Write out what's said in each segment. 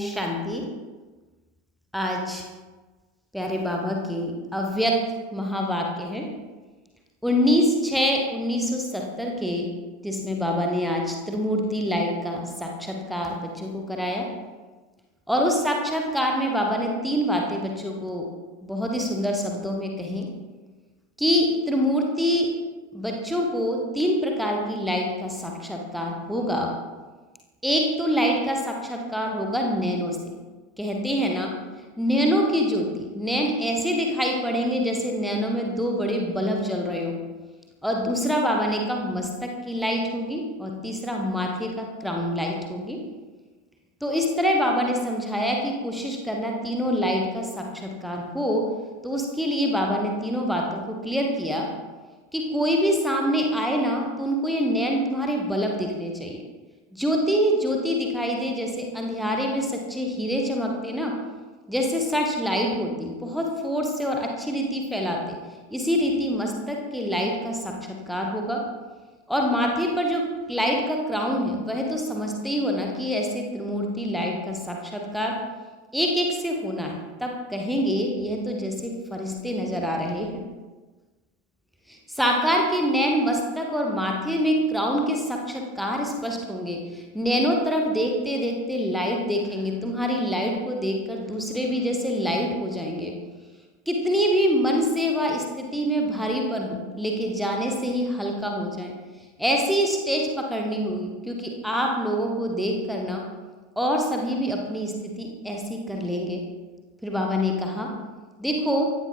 शांति। आज प्यारे बाबा के अव्यक्त महावाक्य हैं 19/6/1970 के, जिसमें बाबा ने आज त्रिमूर्ति लाइट का साक्षात्कार बच्चों को कराया। और उस साक्षात्कार में बाबा ने 3 बातें बच्चों को बहुत ही सुंदर शब्दों में कही कि त्रिमूर्ति बच्चों को 3 प्रकार की लाइट का साक्षात्कार होगा। एक तो लाइट का साक्षात्कार होगा नैनों से। कहते हैं ना, नैनों की ज्योति, नैन ऐसे दिखाई पड़ेंगे जैसे नैनों में 2 बड़े बल्ब जल रहे हो। और दूसरा बाबा ने कहा मस्तक की लाइट होगी और तीसरा माथे का क्राउन लाइट होगी। तो इस तरह बाबा ने समझाया कि कोशिश करना तीनों लाइट का साक्षात्कार हो। तो उसके लिए बाबा ने तीनों बातों को क्लियर किया कि कोई भी सामने आए ना तो उनको ये नैन तुम्हारे बल्ब दिखने चाहिए, ज्योति ही ज्योति दिखाई दे, जैसे अंधियारे में सच्चे हीरे चमकते ना, जैसे सच लाइट होती, बहुत फोर्स से और अच्छी रीति फैलाते, इसी रीति मस्तक के लाइट का साक्षात्कार होगा। और माथे पर जो लाइट का क्राउन है वह तो समझते ही हो ना कि ऐसे त्रिमूर्ति लाइट का साक्षात्कार एक एक से होना है, तब कहेंगे यह तो जैसे फरिश्ते नजर आ रहे हैं। साकार के नैन मस्तक और माथे में क्राउन के साक्षात्कार स्पष्ट होंगे। नैनों तरफ देखते देखते लाइट देखेंगे, तुम्हारी लाइट को देखकर दूसरे भी जैसे लाइट हो जाएंगे। कितनी भी मन से व स्थिति में भारीपन हो, लेके जाने से ही हल्का हो जाए, ऐसी स्टेज पकड़नी होगी, क्योंकि आप लोगों को देख कर ना और सभी भी अपनी स्थिति ऐसी कर लेंगे। फिर बाबा ने कहा देखो,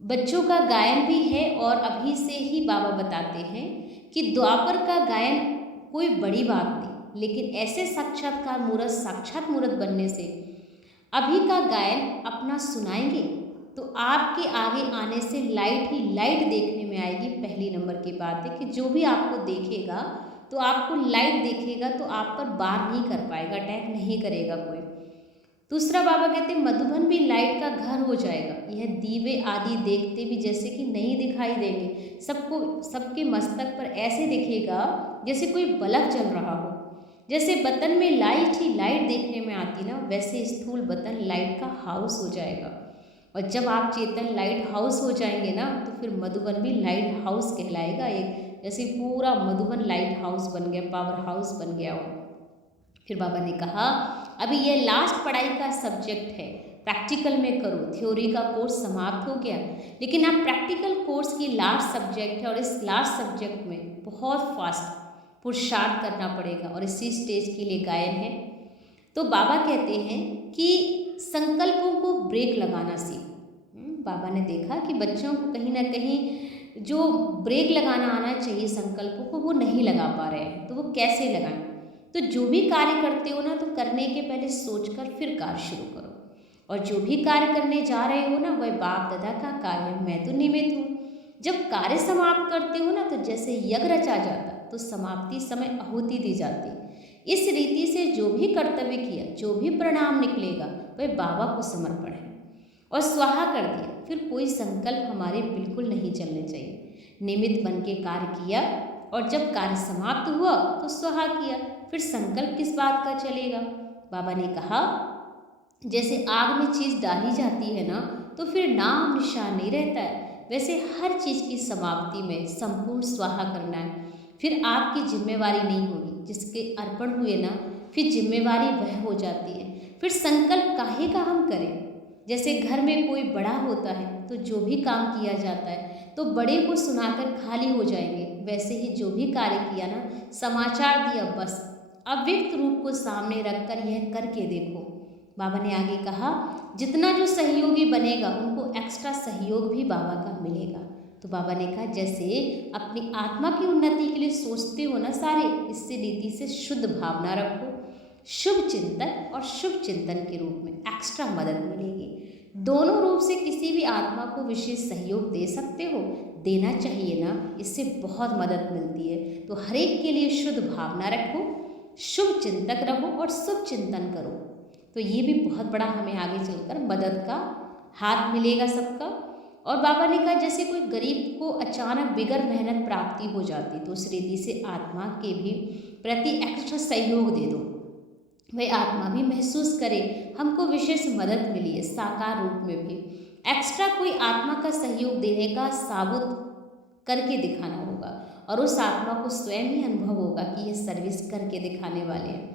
बच्चों का गायन भी है और अभी से ही बाबा बताते हैं कि द्वापर का गायन कोई बड़ी बात नहीं, लेकिन ऐसे साक्षात्कार मूर्त, साक्षात मूर्त बनने से अभी का गायन अपना सुनाएंगे तो आपके आगे आने से लाइट ही लाइट देखने में आएगी। पहली नंबर की बात है कि जो भी आपको देखेगा तो आपको लाइट देखेगा तो आप पर वार नहीं कर पाएगा, अटैक नहीं करेगा कोई। दूसरा बाबा कहते हैं मधुबन भी लाइट का घर हो जाएगा। यह दीवे आदि देखते भी जैसे कि नहीं दिखाई देंगे, सबको सबके मस्तक पर ऐसे दिखेगा जैसे कोई बल्ब जल रहा हो। जैसे बतन में लाइट ही लाइट देखने में आती ना, वैसे स्थूल बतन लाइट का हाउस हो जाएगा। और जब आप चेतन लाइट हाउस हो जाएंगे ना तो फिर मधुबन भी लाइट हाउस कहलाएगा। एक जैसे पूरा मधुबन लाइट हाउस बन गया, पावर हाउस बन गया हो। फिर बाबा ने कहा अभी ये लास्ट पढ़ाई का सब्जेक्ट है, प्रैक्टिकल में करो। थ्योरी का कोर्स समाप्त हो गया, लेकिन अब प्रैक्टिकल कोर्स की लास्ट सब्जेक्ट है और इस लास्ट सब्जेक्ट में बहुत फास्ट पुरुषार्थ करना पड़ेगा और इसी स्टेज के लिए गायन है। तो बाबा कहते हैं कि संकल्पों को ब्रेक लगाना सीखो। बाबा ने देखा कि बच्चों को कहीं ना कहीं जो ब्रेक लगाना आना चाहिए संकल्पों को, वो नहीं लगा पा रहे हैं, तो वो कैसे लगाएं। तो जो भी कार्य करते हो ना, तो करने के पहले सोचकर फिर कार्य शुरू करो। और जो भी कार्य करने जा रहे हो ना, वह बाप दादा का कार्य है, मैं तो निमित्त हूँ। जब कार्य समाप्त करते हो ना, तो जैसे यज्ञ रचा जाता तो समाप्ति समय आहुति दी जाती। इस रीति से जो भी कर्तव्य किया, जो भी परिणाम निकलेगा, वह बाबा को समर्पण है और स्वाहा कर दिया। फिर कोई संकल्प हमारे बिल्कुल नहीं चलने चाहिए। निमित्त बन के कार्य किया और जब कार्य समाप्त हुआ तो स्वाहा किया, फिर संकल्प किस बात का चलेगा। बाबा ने कहा जैसे आग में चीज़ डाली जाती है ना, तो फिर नाम निशान नहीं रहता है, वैसे हर चीज़ की समाप्ति में संपूर्ण स्वाहा करना है। फिर आपकी जिम्मेवारी नहीं होगी, जिसके अर्पण हुए ना फिर जिम्मेवारी वह हो जाती है। फिर संकल्प काहे का हम करें। जैसे घर में कोई बड़ा होता है तो जो भी काम किया जाता है तो बड़े को सुनाकर खाली हो जाएंगे, वैसे ही जो भी कार्य किया ना, समाचार दिया, बस अव्यक्त रूप को सामने रखकर यह करके देखो। बाबा ने आगे कहा जितना जो सहयोगी बनेगा उनको एक्स्ट्रा सहयोग भी बाबा का मिलेगा। तो बाबा ने कहा जैसे अपनी आत्मा की उन्नति के लिए सोचते हो ना सारे, इससे रीति से शुद्ध भावना रखो, शुभ चिंतन और शुभ चिंतन के रूप में एक्स्ट्रा मदद मिलेगी। दोनों रूप से किसी भी आत्मा को विशेष सहयोग दे सकते हो, देना चाहिए ना, इससे बहुत मदद मिलती है। तो हर एक के लिए शुद्ध भावना रखो, शुभ चिंतक रहो और शुभ चिंतन करो। तो ये भी बहुत बड़ा हमें आगे चलकर मदद का हाथ मिलेगा सबका। और बाबा ने कहा जैसे कोई गरीब को अचानक बिगर मेहनत प्राप्ति हो जाती, तो उस रीति से आत्मा के भी प्रति एक्स्ट्रा सहयोग दे दो। वह आत्मा भी महसूस करे हमको विशेष मदद मिली है साकार रूप में भी। एक्स्ट्रा कोई आत्मा का सहयोग देने का साबुत करके दिखाना होगा और उस आत्मा को स्वयं ही अनुभव होगा कि ये सर्विस करके दिखाने वाले हैं।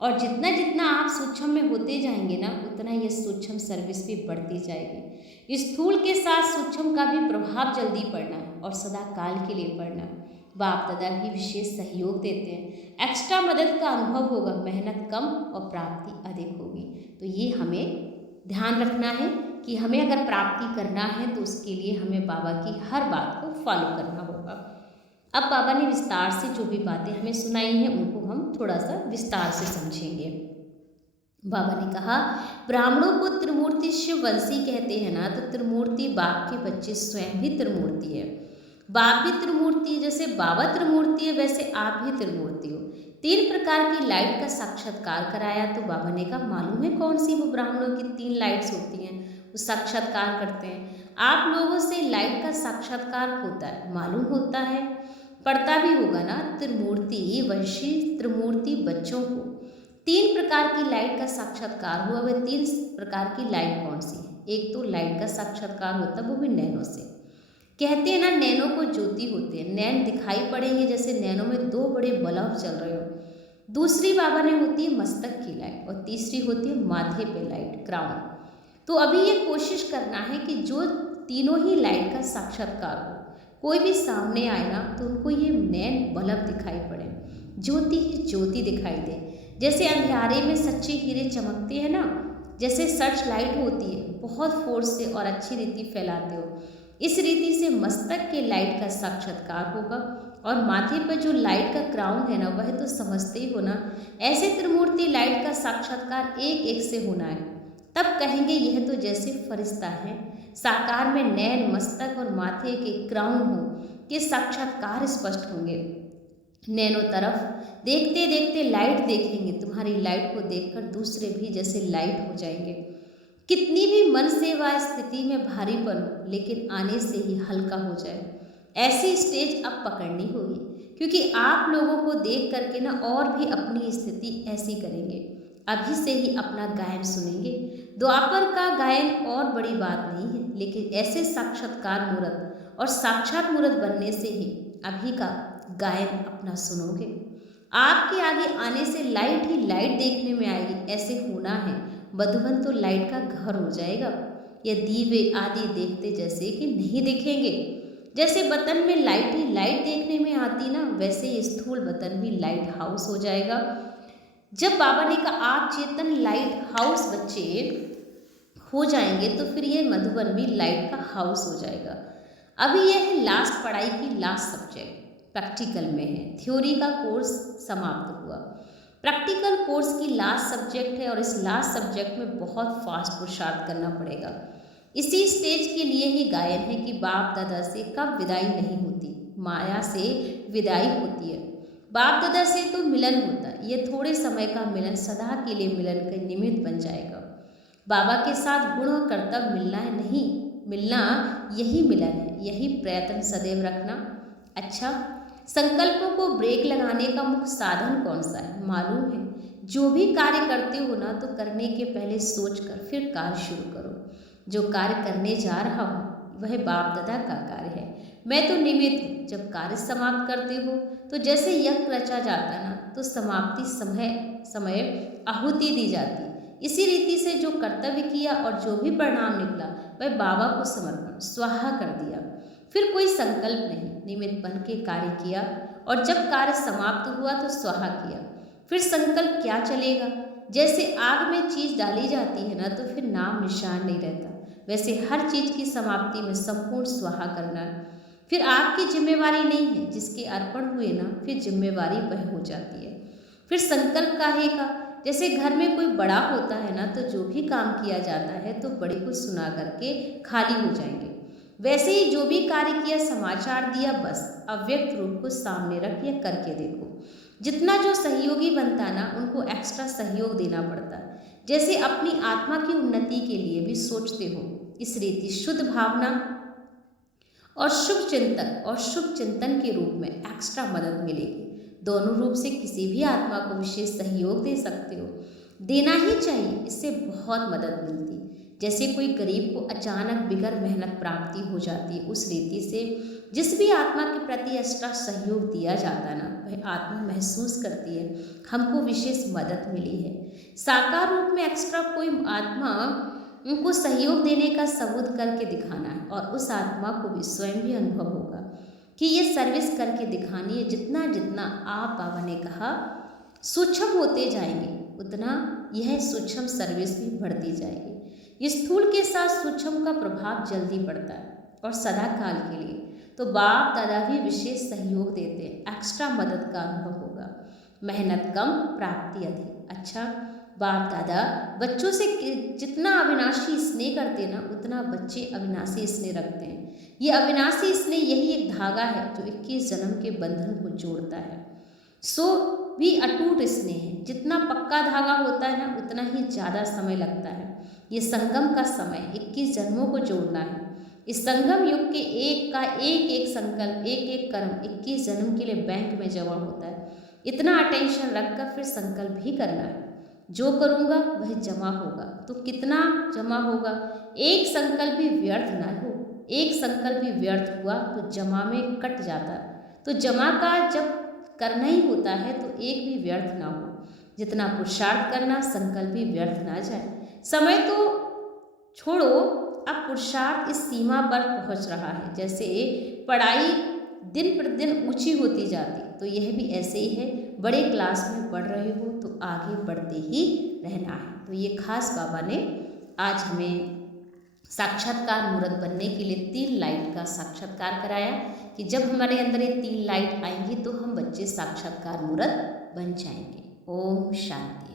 और जितना जितना आप सूक्ष्म में होते जाएंगे ना, उतना ये सूक्ष्म सर्विस भी बढ़ती जाएगी। स्थूल के साथ सूक्ष्म का भी प्रभाव जल्दी पड़ना है और सदा काल के लिए पड़ना है। बाप दादा भी विशेष सहयोग देते हैं। एक्स्ट्रा मदद का अनुभव होगा, मेहनत कम और प्राप्ति अधिक होगी। तो ये हमें ध्यान रखना है कि हमें अगर प्राप्ति करना है तो उसके लिए हमें बाबा की हर बात को फॉलो करना होगा। अब बाबा ने विस्तार से जो भी बातें हमें सुनाई हैं उनको हम थोड़ा सा विस्तार से समझेंगे। बाबा ने कहा, ब्राह्मणों को त्रिमूर्ति शिववंशी कहते हैं ना, तो त्रिमूर्ति बाप के बच्चे स्वयं भी त्रिमूर्ति है। बाप भी त्रिमूर्ति है, जैसे बाबा त्रिमूर्ति है वैसे आप भी त्रिमूर्ति हो। 3 प्रकार की लाइट का साक्षात्कार कराया। तो बाबा ने कहा, मालूम है कौन सी वो ब्राह्मणों की 3 लाइट्स होती हैं, वो साक्षात्कार करते हैं। आप लोगों से लाइट का साक्षात्कार होता है, मालूम होता है, पढ़ता भी होगा ना। त्रिमूर्ति वंशी त्रिमूर्ति बच्चों को 3 प्रकार की लाइट का साक्षात्कार हुआ। वह 3 प्रकार की लाइट कौन सी है? एक तो लाइट का साक्षात्कार होता है, वो भी नैनो से। कहते हैं ना, नैनो को ज्योति होते हैं, नैन दिखाई पड़ेंगे जैसे नैनो में 2 बड़े बल्ब चल रहे हो। दूसरी बाबा ने होती है मस्तक की लाइट और तीसरी होती है माथे पे लाइट, क्राउन। तो अभी ये कोशिश करना है कि जो तीनों ही लाइट का साक्षात्कार हो, कोई भी सामने आए ना तो उनको ये नैन बल्ब दिखाई पड़े, ज्योति ही ज्योति दिखाई दे। जैसे अंधियारे में सच्चे हीरे चमकते हैं ना, जैसे सर्च लाइट होती है, बहुत फोर्स से और अच्छी रीति फैलाते हो, इस रीति से मस्तक के लाइट का साक्षात्कार होगा। और माथे पर जो लाइट का क्राउन है ना, वह तो समझते ही हो ना, ऐसे त्रिमूर्ति लाइट का साक्षात्कार एक एक से होना है। तब कहेंगे यह तो जैसे फरिश्ता है। साकार में नैन, मस्तक और माथे के क्राउन हो के साक्षात्कार स्पष्ट होंगे। नैनो तरफ देखते देखते लाइट देखेंगे, तुम्हारी लाइट को देखकर दूसरे भी जैसे लाइट हो जाएंगे। कितनी भी मन सेवा स्थिति में भारीपन हो, लेकिन आने से ही हल्का हो जाए, ऐसी स्टेज अब पकड़नी होगी। क्योंकि आप लोगों को देख करके ना और भी अपनी स्थिति ऐसी करेंगे। अभी से ही अपना गायन सुनेंगे। द्वापर का गायन और बड़ी बात नहीं है, लेकिन ऐसे साक्षात्कार मूर्त और साक्षात मूर्त बनने से ही अभी का गायन अपना सुनोगे। आपके आगे आने से लाइट ही लाइट देखने में आएगी, ऐसे होना है। मधुबन तो लाइट का घर हो जाएगा। ये दीवे आदि देखते जैसे कि नहीं दिखेंगे। जैसे वतन में लाइट ही लाइट देखने में आती ना, वैसे ही स्थूल वतन भी लाइट हाउस हो जाएगा। जब बाबा ने कहा आप चेतन लाइट हाउस बच्चे हो जाएंगे, तो फिर ये मधुबन भी लाइट का हाउस हो जाएगा। अभी यह है लास्ट पढ़ाई की लास्ट सब्जेक्ट, प्रैक्टिकल में है। थ्योरी का कोर्स समाप्त हुआ, प्रैक्टिकल कोर्स की लास्ट सब्जेक्ट है और इस लास्ट सब्जेक्ट में बहुत फास्ट पुरुषार्थ करना पड़ेगा। इसी स्टेज के लिए ही गायन है कि बाप दादा से कब विदाई नहीं होती, माया से विदाई होती है। बाप दादा से तो मिलन होता है, ये थोड़े समय का मिलन सदा के लिए मिलन का निमित्त बन जाएगा। बाबा के साथ गुण और कर्तव्य मिलना है, नहीं मिलना, यही मिलन है, यही प्रयत्न सदैव रखना। अच्छा, संकल्पों को ब्रेक लगाने का मुख्य साधन कौन सा है? मालूम है, जो भी कार्य करते हो ना, तो करने के पहले सोचकर फिर कार्य शुरू करो। जो कार्य करने जा रहा हूँ वह बाप दादा का कार्य है, मैं तो निमित्त हूँ। जब कार्य समाप्त करते हो तो जैसे यज्ञ रचा जाता ना, तो समाप्ति समय आहुति दी जाती। इसी रीति से जो कर्तव्य किया और जो भी परिणाम निकला वह बाबा को समर्पण स्वाहा कर दिया। फिर कोई संकल्प नहीं, निमित्त बन के कार्य किया और जब कार्य समाप्त हुआ तो स्वाहा किया। फिर संकल्प क्या चलेगा? जैसे आग में चीज डाली जाती है ना, तो फिर नाम निशान नहीं रहता, वैसे हर चीज की समाप्ति में संपूर्ण स्वाहा करना है। फिर आपकी जिम्मेवारी नहीं है, जिसके अर्पण हुए ना फिर जिम्मेवारी वह हो जाती है। फिर संकल्प काहे का? जैसे घर में कोई बड़ा होता है ना, तो जो भी काम किया जाता है तो बड़े को सुना करके खाली हो जाएंगे। वैसे ही जो भी कार्य किया, समाचार दिया, बस अव्यक्त रूप को सामने रख या करके देखो। जितना जो सहयोगी बनता ना, उनको एक्स्ट्रा सहयोग देना पड़ता है। जैसे अपनी आत्मा की उन्नति के लिए भी सोचते हो, इस रीति शुद्ध भावना और शुभ चिंतन के रूप में एक्स्ट्रा मदद मिलेगी। दोनों रूप से किसी भी आत्मा को विशेष सहयोग दे सकते हो। देना ही चाहिए, इससे बहुत मदद मिलती। जैसे कोई गरीब को अचानक बिगर मेहनत प्राप्ति हो जाती है, उस रीति से जिस भी आत्मा के प्रति एक्स्ट्रा सहयोग दिया जाता है ना, वह आत्मा महसूस करती है हमको विशेष मदद मिली है। साकार रूप में एक्स्ट्रा कोई आत्मा उनको सहयोग देने का सबूत करके दिखाना है, और उस आत्मा को भी स्वयं भी अनुभव होगा कि ये सर्विस करके दिखानी है। जितना जितना आप बाबा ने कहा सूक्ष्म होते जाएंगे, उतना यह सूक्ष्म सर्विस भी बढ़ती जाएगी। स्थूल के साथ सूक्ष्म का प्रभाव जल्दी पड़ता है और सदा काल के लिए। तो बाप दादा भी विशेष सहयोग देते हैं, एक्स्ट्रा मदद का अनुभव होगा। मेहनत कम, प्राप्ति अधिक। अच्छा, बाप दादा बच्चों से जितना अविनाशी स्नेह करते हैं ना, उतना बच्चे अविनाशी स्नेह रखते हैं। ये अविनाशी स्नेह यही एक धागा है जो 21 जन्म के बंधन को जोड़ता है। सो भी अटूट स्नेह है। जितना पक्का धागा होता है ना, उतना ही ज़्यादा समय लगता है। ये संगम का समय 21 जन्मों को जोड़ना है। इस संगम युग के एक का एक एक संकल्प, एक एक कर्म 21 जन्म के लिए बैंक में जमा होता है। इतना अटेंशन रखकर फिर संकल्प भी करना है, जो करूँगा वह जमा होगा। तो कितना जमा होगा? एक संकल्प भी व्यर्थ ना हो। एक संकल्प भी व्यर्थ हुआ तो जमा में कट जाता। तो जमा का जब करना ही होता है तो एक भी व्यर्थ ना हो। जितना पुरुषार्थ करना, संकल्प भी व्यर्थ ना जाए। समय तो छोड़ो, अब पुरुषार्थ इस सीमा पर पहुंच रहा है। जैसे पढ़ाई दिन प्रतिदिन ऊंची होती जाती, तो यह भी ऐसे ही है। बड़े क्लास में पढ़ रहे हो तो आगे बढ़ते ही रहना है। तो ये खास बाबा ने आज हमें साक्षात्कार मूर्त बनने के लिए 3 लाइट का साक्षात्कार कराया कि जब हमारे अंदर ये 3 लाइट आएंगी तो हम बच्चे साक्षात्कार मूर्त बन जाएंगे। ओम शांति।